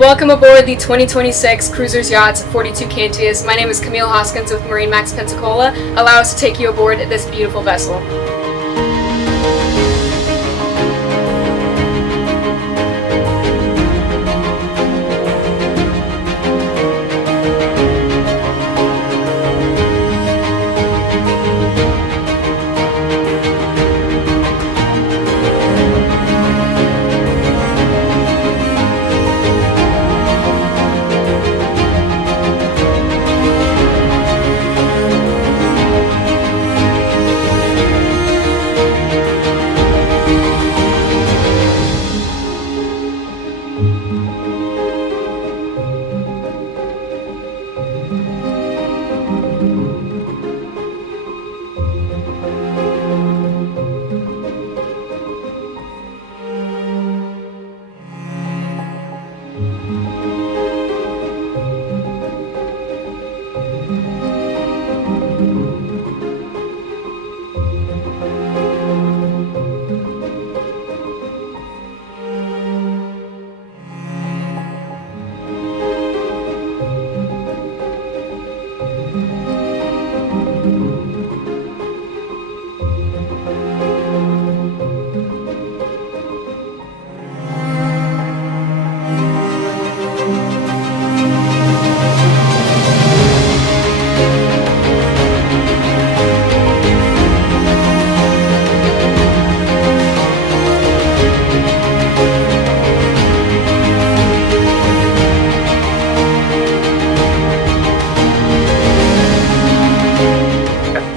Welcome aboard the 2026 Cruisers Yachts 42 Cantius. My name is Camille Hoskins with Marine Max Pensacola. Allow us to take you aboard this beautiful vessel.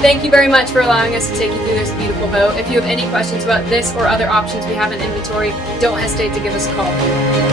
Thank you very much for allowing us to take you through this beautiful boat. If you have any questions about this or other options we have in inventory, don't hesitate to give us a call.